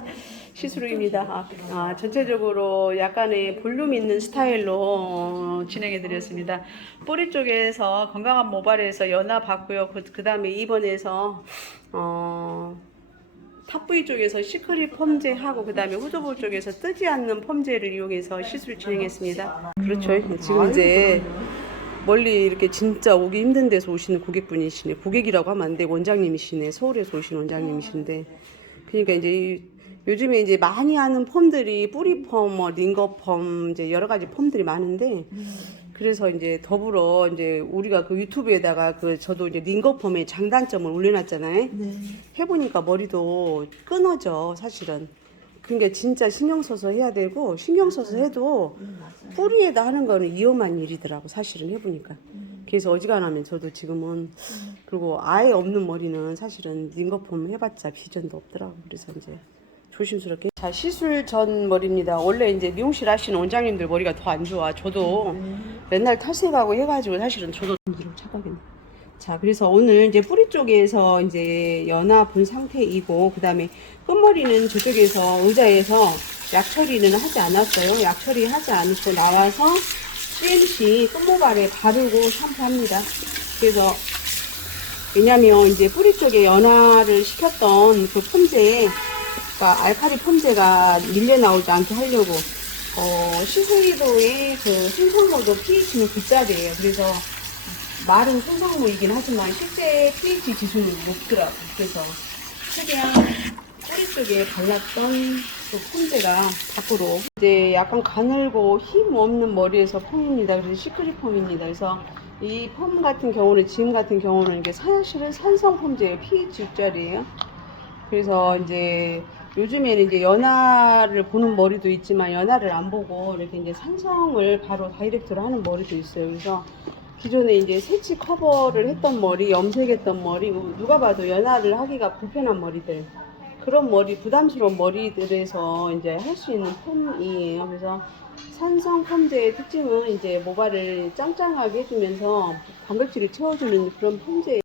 시스루입니다. 아, 아, 전체적으로 약간의 볼륨 있는 스타일로 어, 진행해 드렸습니다. 뿌리 쪽에서 건강한 모발에서 연화 받고요. 그, 다음에 2번에서 어, 탑 부위 쪽에서 시크릿 펌제하고 그 다음에 후두부 쪽에서 뜨지 않는 펌제를 이용해서 시술을 진행했습니다. 그렇죠. 지금 이제 멀리 이렇게 진짜 오기 힘든 데서 오시는 고객분이시네. 고객이라고 하면 안 돼. 원장님이시네. 서울에서 오신 원장님이신데. 그러니까 이제 이- 요즘에 이제 많이 하는 펌들이 뿌리 펌, 뭐 링거 펌, 이제 여러 가지 펌들이 많은데 그래서 이제 더불어 이제 우리가 그 유튜브에다가 그 저도 이제 링거 펌의 장단점을 올려놨잖아요. 해보니까 머리도 끊어져 사실은. 그러니까 진짜 신경 써서 해야 되고 신경 써서 해도 뿌리에다 하는 거는 위험한 일이더라고 사실은 해보니까. 그래서 어지간하면 저도 지금은 그리고 아예 없는 머리는 사실은 링거폼 해봤자 비전도 없더라고. 그래서 이제 조심스럽게. 자 시술 전 머리입니다. 원래 이제 미용실 하시는 원장님들 머리가 더 안 좋아. 저도 맨날 탈색하고 해가지고 사실은 저도 좀 뒤로 착각했네. 자, 그래서 오늘 이제 뿌리 쪽에서 이제 연화 본 상태이고, 그 다음에 끝머리는 저쪽에서 의자에서 약 처리는 하지 않았어요. 약 처리 하지 않고 나와서 CMC 끝모발에 바르고 샴푸합니다. 그래서 왜냐면 이제 뿌리 쪽에 연화를 시켰던 그 펌제, 그러니까 알카리 펌제가 밀려 나오지 않게 하려고, 어, 시스리도의 그 생성모도 pH는 9짜리예요. 그래서 말은 생성모이긴 하지만 실제 pH 지수는 높더라고. 그래서 최대한 뿌리 쪽에 발랐던 그 폼제가 밖으로 이제 약간 가늘고 힘 없는 머리에서 폼입니다. 그래서 시크릿 폼입니다. 그래서 이 폼 같은 경우는 지금 같은 경우는 이게 사실은 산성 폼제예요. pH 6짜리예요. 그래서 이제 요즘에는 이제 연화를 보는 머리도 있지만 연화를 안 보고 이렇게 이제 산성을 바로 다이렉트로 하는 머리도 있어요. 그래서 기존에 이제 세치 커버를 했던 머리, 염색했던 머리, 누가 봐도 연화를 하기가 불편한 머리들. 그런 머리, 부담스러운 머리들에서 이제 할 수 있는 폼이에요. 그래서 산성 폼제의 특징은 이제 모발을 짱짱하게 해주면서 단백질을 채워주는 그런 폼제.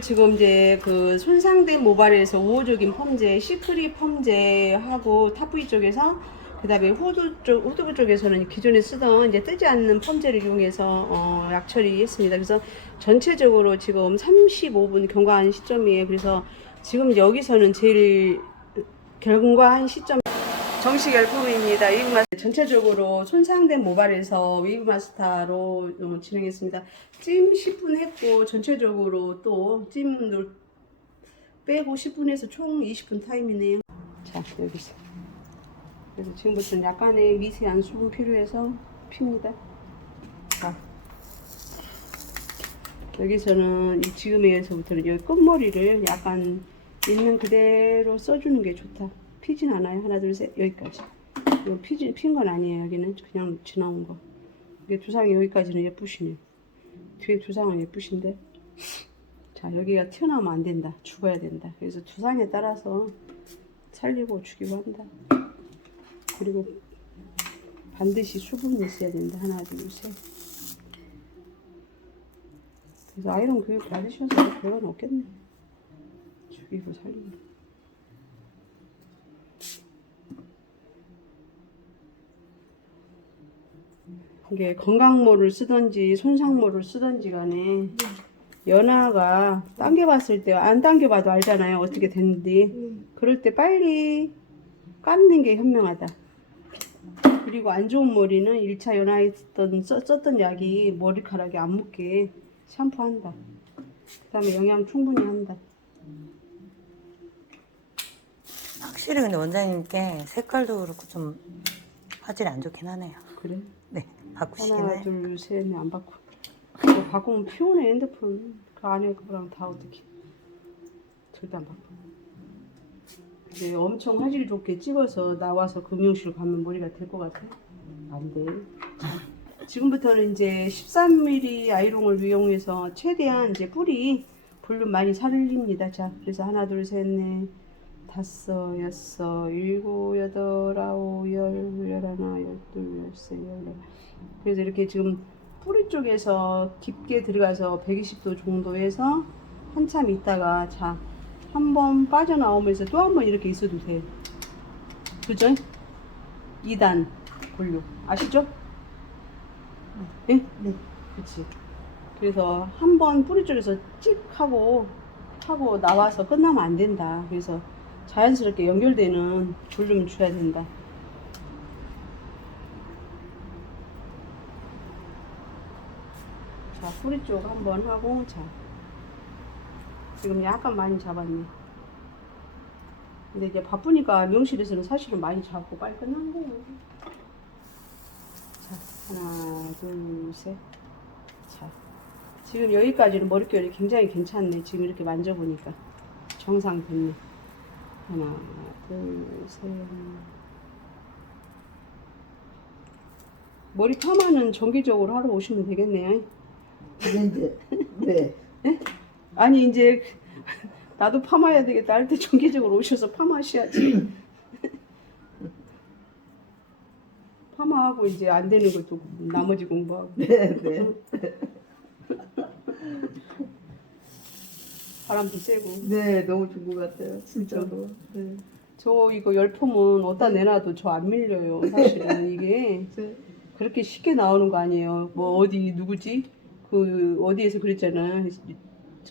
지금 이제 그 손상된 모발에서 우호적인 펌제, 시크릿 펌제하고 탑부위 쪽에서 그 다음에 후두 쪽, 후두부 쪽에서는 기존에 쓰던 이제 뜨지 않는 펌제를 이용해서 어, 약 처리했습니다. 그래서 전체적으로 지금 35분 경과한 시점이에요. 그래서 지금 여기서는 제일 경과한 시점 정식 열품입니다. 웨이브마스터 전체적으로 손상된 모발에서 웨이브마스터로 어, 진행했습니다. 찜 10분 했고 전체적으로 또찜 빼고 10분에서 총 20분 타임이네요. 자 여기서 그래서 지금부터는 약간의 미세한 수분 필요해서 핍니다. 자 여기서는 이 지금에서부터는 여기 끝머리를 약간 있는 그대로 써주는 게 좋다. 피진 않아요. 하나, 둘, 셋. 여기까지. 이거 피진, 핀 건 아니에요. 여기는 그냥 지나온 거. 이게 두상이 여기까지는 예쁘시네. 뒤에 두상은 예쁘신데. 자, 여기가 튀어나오면 안 된다. 죽어야 된다. 그래서 두상에 따라서 살리고 죽이고 한다. 그리고 반드시 수분이 있어야 된다. 하나, 둘, 셋. 그래서 아이론 교육 받으셔서 별건 없겠네. 죽이고 살리고. 이게 건강모를 쓰던지 손상모를 쓰던지 간에 연화가 당겨봤을 때 안 당겨봐도 알잖아요. 어떻게 됐는지. 그럴 때 빨리 깎는 게 현명하다. 그리고 안 좋은 머리는 1차 연화에 썼던, 썼- 썼던 약이 머리카락에 안 묻게 샴푸한다. 그 다음에 영양 충분히 한다. 확실히 근데 원장님께 색깔도 그렇고 좀 화질이 안 좋긴 하네요. 그래? 네, 바꾸시긴 하나 해. 둘셋 넷 안 바꿔 이거 바꾸면 피곤해 핸드폰. 그 안에 그거랑 다 어떻게. 절대 안 바꿔. 이제 엄청 화질 좋게 찍어서 나와서 금융실 가면 머리가 될 것 같아? 안 돼. 지금부터는 이제 13mm 아이롱을 이용해서 최대한 이제 뿌리 볼륨 많이 살립니다. 자 그래서 하나 둘 셋 넷 다섯, 여섯, 일곱, 여덟, 아홉, 열, 열하나, 열둘, 열세, 열네. 그래서 이렇게 지금 뿌리 쪽에서 깊게 들어가서 120도 정도에서 한참 있다가 자, 한 번 빠져나오면서 또 한 번 이렇게 있어도 돼. 그죠? 2단 볼륨 아시죠? 네? 네. 그치. 그래서 한 번 뿌리 쪽에서 찍 하고 하고 나와서 끝나면 안 된다. 그래서 자연스럽게 연결되는 볼륨을 줘야 된다. 자, 뿌리 쪽 한번 하고 자. 지금 약간 많이 잡았네. 근데 이제 바쁘니까 명실에서는 사실은 많이 잡고 빨리 끝난 거예요. 자, 하나, 둘, 셋. 자, 지금 여기까지는 머릿결이 굉장히 괜찮네. 지금 이렇게 만져보니까. 정상 됐네. 하나, 둘, 셋. 머리 파마는 정기적으로 하러 오시면 되겠네요. 근데 네. 아니, 이제 나도 파마해야 되겠다 할 때 정기적으로 오셔서 파마하셔야지. 파마하고 이제 안 되는 것도 나머지 공부하고. 네, 네. 바람도 쐬고. 네, 너무 좋은 것 같아요. 진짜로. 네. 저 이거 열폼은 어디다 내놔도 저 안 밀려요. 사실은 이게 네. 그렇게 쉽게 나오는 거 아니에요. 뭐 어디 누구지? 그 어디에서 그랬잖아.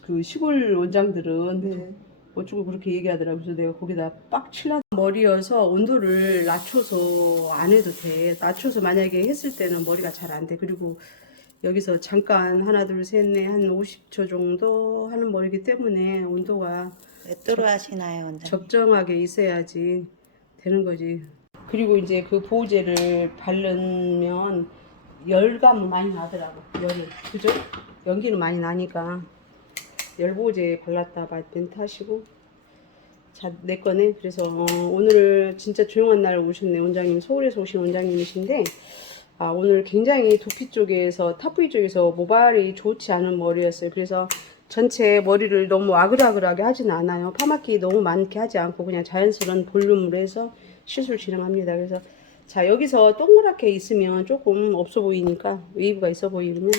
그 시골 원장들은 네. 어쩌고 그렇게 얘기하더라고요. 그래서 내가 거기다 빡 칠라 머리여서 온도를 낮춰서 안 해도 돼. 낮춰서 만약에 했을 때는 머리가 잘 안 돼. 그리고 여기서 잠깐 하나 둘셋넷한 50초 정도 하는 머리기 때문에 온도가 왜 또로 하시나요, 원장님? 적정하게 있어야지 되는 거지. 그리고 이제 그 보호제를 바르면 열감은 많이 나더라고. 열이. 그죠? 연기는 많이 나니까 열 보호제 발랐다 말 멘트 하시고 자, 내 거네. 그래서 어, 오늘 진짜 조용한 날 오셨네. 원장님. 서울에서 오신 원장님이신데 아, 오늘 굉장히 두피 쪽에서 탑부위 쪽에서 모발이 좋지 않은 머리였어요. 그래서 전체 머리를 너무 아글아글하게 하진 않아요. 파마기 너무 많게 하지 않고 그냥 자연스러운 볼륨으로 해서 시술 진행합니다. 그래서 자 여기서 동그랗게 있으면 조금 없어 보이니까 웨이브가 있어 보이면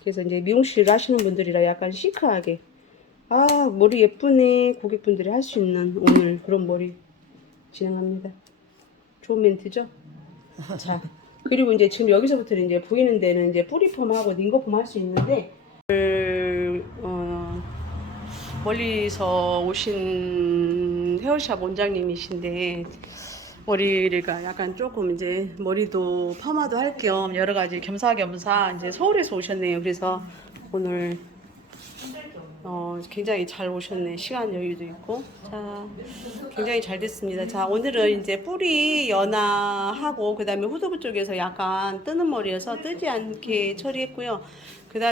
그래서 이제 미용실 하시는 분들이라 약간 시크하게 아 머리 예쁘네 고객분들이 할 수 있는 오늘 그런 머리 진행합니다. 좋은 멘트죠? 자 그리고 이제 지금 여기서부터는 이제 보이는 데는 이제 뿌리펌하고 닝거펌 할 수 있는데 어, 멀리서 오신 헤어샵 원장님이신데 머리가 약간 조금 이제 머리도 파마도 할 겸 여러 가지 겸사겸사 이제 서울에서 오셨네요. 그래서 오늘 어, 굉장히 잘 오셨네. 시간 여유도 있고. 자, 굉장히 잘 됐습니다. 자, 오늘은 이제 뿌리 연화하고, 그 다음에 후두부 쪽에서 약간 뜨는 머리여서 뜨지 않게 처리했고요.